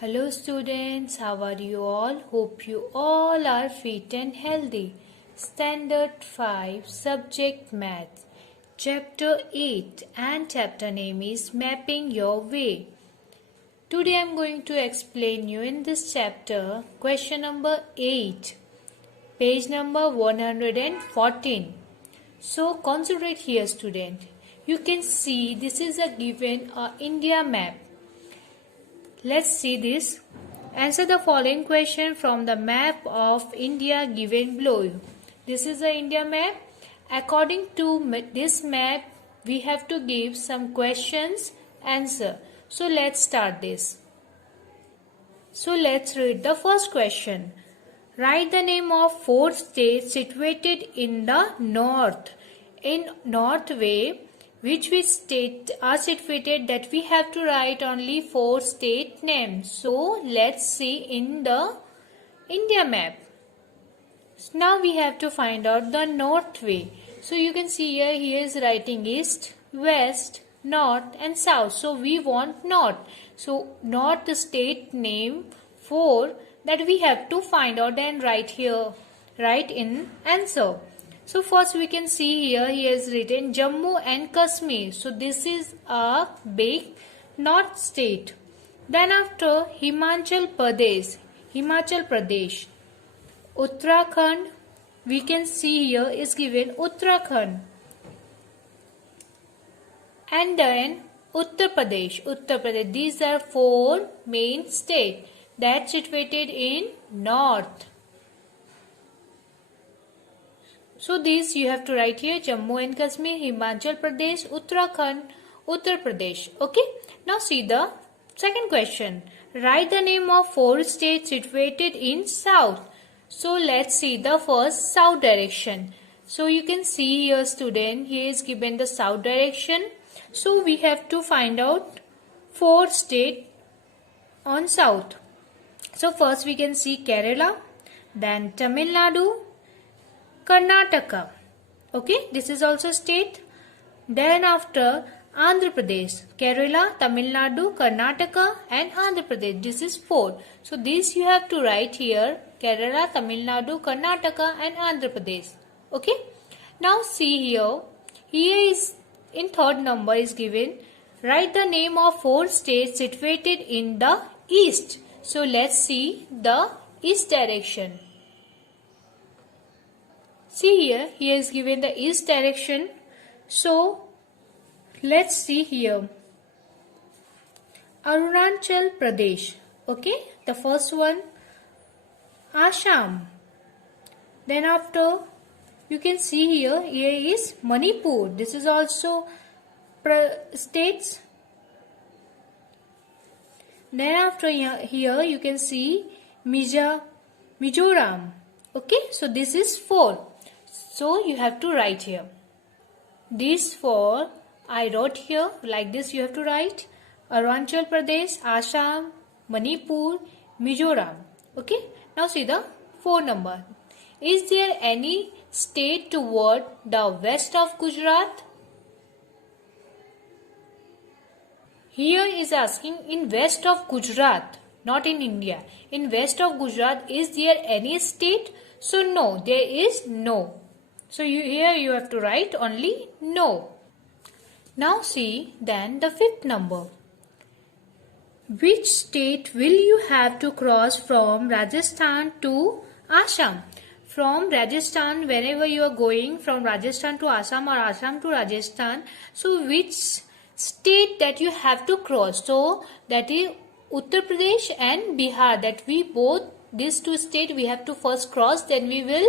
Hello students, how are you all? Hope you all are fit and healthy. Standard 5 Subject Maths Chapter 8 and chapter name is Mapping Your Way. Today I am going to explain you in this chapter question number 8, page number 114. So concentrate here student. You can see this is a given India map. Let's see this. Answer the following question from the map of India given below. This is the India map. According to this map, we have to give some questions answer. So let's start this. So let's read the first question. Write the name of 4 states situated in the north. In north way, which state are situated, that we have to write only 4 state names. So let's see in the India map. So now we have to find out the north way. So you can see here he is writing east, west, north and south. So we want north. So north state name 4 that we have to find out and write here, write in answer. So first we can see here he has written Jammu and Kashmir. So this is a big north state. Then after Himachal Pradesh. Uttarakhand, we can see here is given Uttarakhand. And then Uttar Pradesh. These are 4 main states that situated in north. So these you have to write here Jammu and Kashmir, Himachal Pradesh, Uttarakhand, Uttar Pradesh. Okay. Now see the second question. Write the name of 4 states situated in south. So let's see the first south direction. So you can see here student, here is given the south direction. So we have to find out 4 states on south. So first we can see Kerala, then Tamil Nadu, Karnataka. Okay, this is also state. Then after Andhra Pradesh, Kerala, Tamil Nadu, Karnataka and Andhra Pradesh. This is 4. So this you have to write here Kerala, Tamil Nadu, Karnataka and Andhra Pradesh. Okay. Now see here. Here is in third number is given. Write the name of 4 states situated in the east. So let's see the east direction. See here is given the east direction. So let's see here. Arunachal Pradesh. Okay, the first one. Assam. Then after you can see here is Manipur. This is also states. Then after here you can see Mizoram. Okay, so this is 4. So you have to write here. These 4 I wrote here like this. You have to write Arunachal Pradesh, Assam, Manipur, Mizoram. Okay. Now see the 4 number. Is there any state toward the west of Gujarat? Here is asking in west of Gujarat, not in India. In west of Gujarat, is there any state? So no, there is no. So here you have to write only no. Now see then the 5th number. Which state will you have to cross from Rajasthan to Assam? From Rajasthan, whenever you are going from Rajasthan to Assam or Assam to Rajasthan, so which state that you have to cross? So that is Uttar Pradesh and Bihar. That we both these 2 states we have to first cross, then we will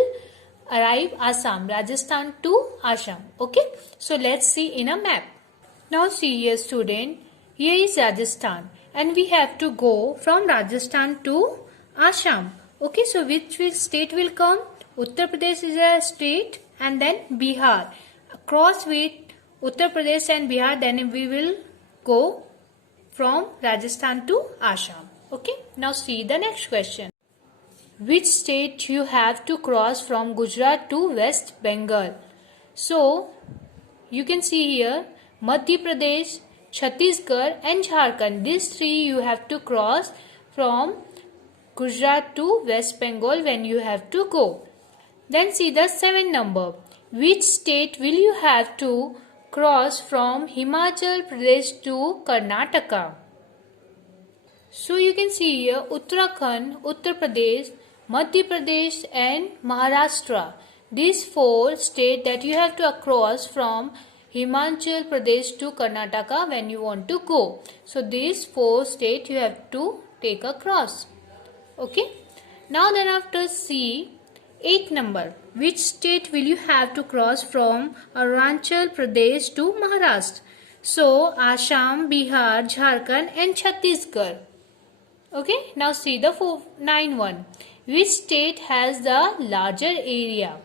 arrive Assam, Rajasthan to Assam. Okay. So let's see in a map. Now see here student, here is Rajasthan and we have to go from Rajasthan to Assam. Okay, so which state will come? Uttar Pradesh is a state and then Bihar. Cross with Uttar Pradesh and Bihar, then we will go from Rajasthan to Assam. Okay, now see the next question. Which state you have to cross from Gujarat to West Bengal? So you can see here Madhya Pradesh, Chhattisgarh and Jharkhand. These 3 you have to cross from Gujarat to West Bengal when you have to go. Then see the 7th number. Which state will you have to cross from Himachal Pradesh to Karnataka? So you can see here Uttarakhand, Uttar Pradesh, Madhya Pradesh and Maharashtra. These 4 states that you have to cross from Himachal Pradesh to Karnataka when you want to go. So these 4 states you have to take across. Okay. Now then after see 8th number. Which state will you have to cross from Arunachal Pradesh to Maharashtra? So Assam, Bihar, Jharkhand and Chhattisgarh. Okay, now see the 9th one. Which state has the larger area?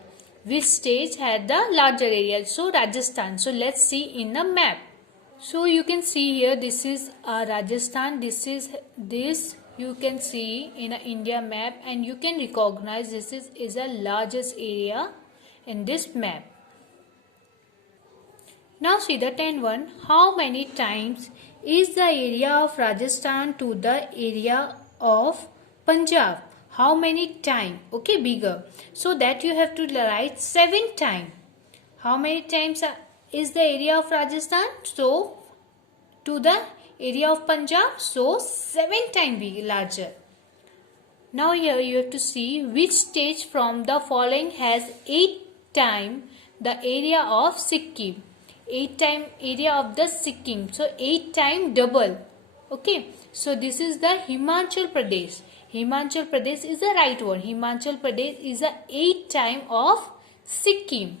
Which state had the larger area? So Rajasthan. So let's see in the map. So you can see here this is Rajasthan. This you can see in a India map and you can recognize this is a largest area in this map. Now see the 10th one. How many times is the area of Rajasthan to the area of Punjab? How many times? Okay, bigger. So that you have to write 7 times. How many times is the area of Rajasthan? So to the area of Punjab. So 7 times larger. Now here you have to see which state from the following has 8 times the area of Sikkim. 8 times area of the Sikkim. So 8 times double. Okay. So this is the Himachal Pradesh. Himachal Pradesh is the right one. Himachal Pradesh is the 8 times of Sikkim.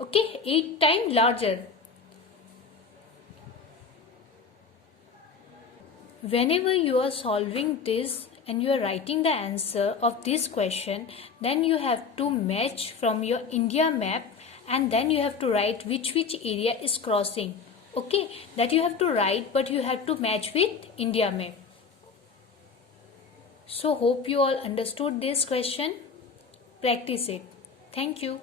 Okay. 8 times larger. Whenever you are solving this and you are writing the answer of this question, then you have to match from your India map and then you have to write which area is crossing. Okay, that you have to write, but you have to match with India map. So hope you all understood this question. Practice it. Thank you.